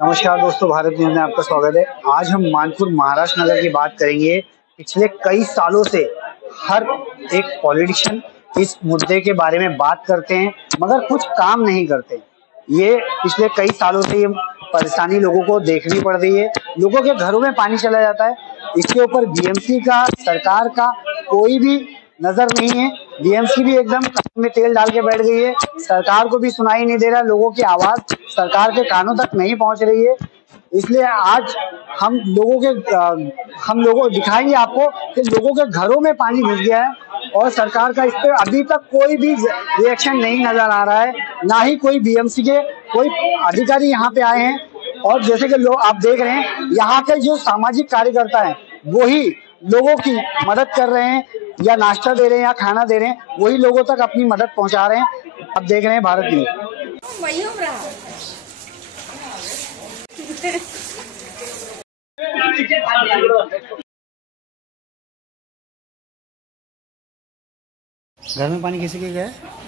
नमस्कार दोस्तों, भारत न्यूज में आपका स्वागत है। आज हम मानपुर महाराष्ट्र नगर की बात करेंगे। पिछले कई सालों से हर एक पॉलिटिशियन इस मुद्दे के बारे में बात करते हैं मगर कुछ काम नहीं करते। ये पिछले कई सालों से ये परेशानी लोगों को देखनी पड़ रही है। लोगों के घरों में पानी चला जाता है। इसके ऊपर बीएमसी का, सरकार का कोई भी नजर नहीं है। बीएमसी भी एकदम कान में तेल डाल के बैठ गई है। सरकार को भी सुनाई नहीं दे रहा, लोगों की आवाज सरकार के कानों तक नहीं पहुंच रही है। इसलिए आज हम लोगों दिखाएंगे आपको कि लोगों के घरों में पानी घुस गया है और सरकार का इस पर अभी तक कोई भी रिएक्शन नहीं नजर आ रहा है। ना ही कोई बीएमसी के कोई अधिकारी यहाँ पे आए हैं। और जैसे कि लोग आप देख रहे हैं, यहाँ के जो सामाजिक कार्यकर्ता हैं वही लोगों की मदद कर रहे हैं, या नाश्ता दे रहे हैं या खाना दे रहे हैं, वही लोगों तक अपनी मदद पहुंचा रहे हैं। आप देख रहे हैं भारत न्यूज। घर में पानी किसी के गया है?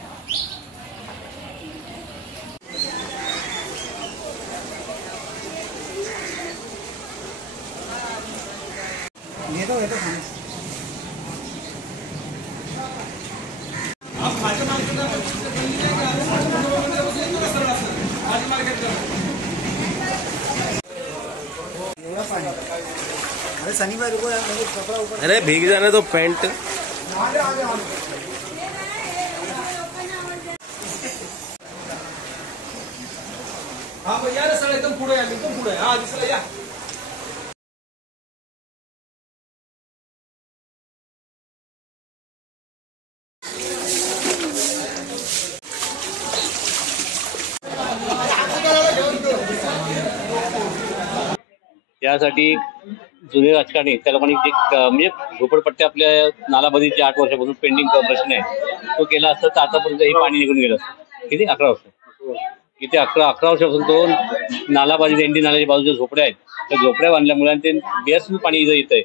ये तो अरे सनी भाई रुको यार, मुझे कपड़ा ऊपर। अरे भीग जाने तो पैंट। हाँ भैया सर एकदम पुढे या, एकदम पुढे। हाँ दिसला या। यासाठी जुने राजकारणी त्या लोकांनी म्हणजे झोपडपट्ट्या आपल्या नालाबादीचे 8 वर्षापासून पेंडिंग प्रश्न आहे तो केला असता तर आतापर्यंत हे पाणी निघून गेलं असतं। किती 11 वर्ष इथे 11 वर्षापासून तो नालाबादी दिंडी नाल्याच्या बाजूच्या झोपड्या आहेत, त्या झोपड्या बांधल्यामुळे आणि ते बेअसू पाणी इथं येतंय,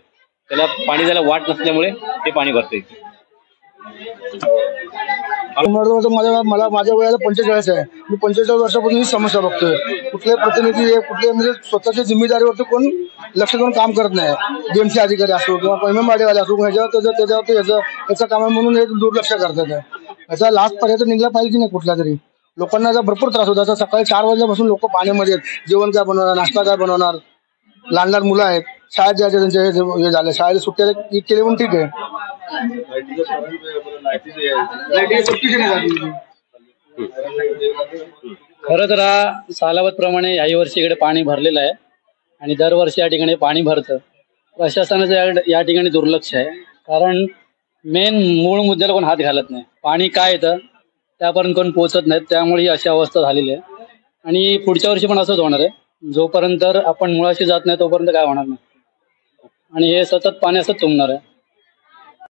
त्याला पाणी जायला वाट नसल्यामुळे ते पाणी भरतंय। मला माझ्या वयाला 45 आहे। मी 45 वर्षापासून ही समस्या बघतोय। कुठले प्रतिनिधी कुठले म्हणजे स्वतःच्या जिम्मेदारीवरती कोण लक्ष देऊन काम करत नाही। बीएमसी अधिकारी असो किंवा पेमेंटवाले असो, त्याच्यावरती याचं काम आहे म्हणून हे दुर्लक्ष करतात। याचा लास्ट पर्यंत निघला पाहिजे की नाही कुठला तरी। लोकांना याचा भरपूर त्रास होता। सकाळी 4 वाजल्यापासून लोक पाण्यामध्ये जेवण काय बनवणार, नाश्ता काय बनवणार। लहान लहान मुलं आहेत, शाळेत जायचे, त्यांचे हे झाले, शाळेत सुट्ट्या केली म्हणून ठीक आहे। खरं तर सालावत प्रमाणे याही वर्षी इकडे पाणी भरलेलं आहे आणि दरवर्षी या ठिकाणी पाणी भरतं। प्रशासनाचं या ठिकाणी दुर्लक्ष आहे, कारण मेन मूळ मुद्द्याला कोण हात घालत नाही। पाणी काय येतं त्यापर्यंत कोण पोहोचत नाहीत, त्यामुळे ही अशी अवस्था झालेली आहे आणि पुढच्या वर्षी पण असंच होणार आहे। जोपर्यंत आपण मुळाशी जात नाही तोपर्यंत काय होणार नाही आणि हे सतत पाणी असंच तुंबणार आहे।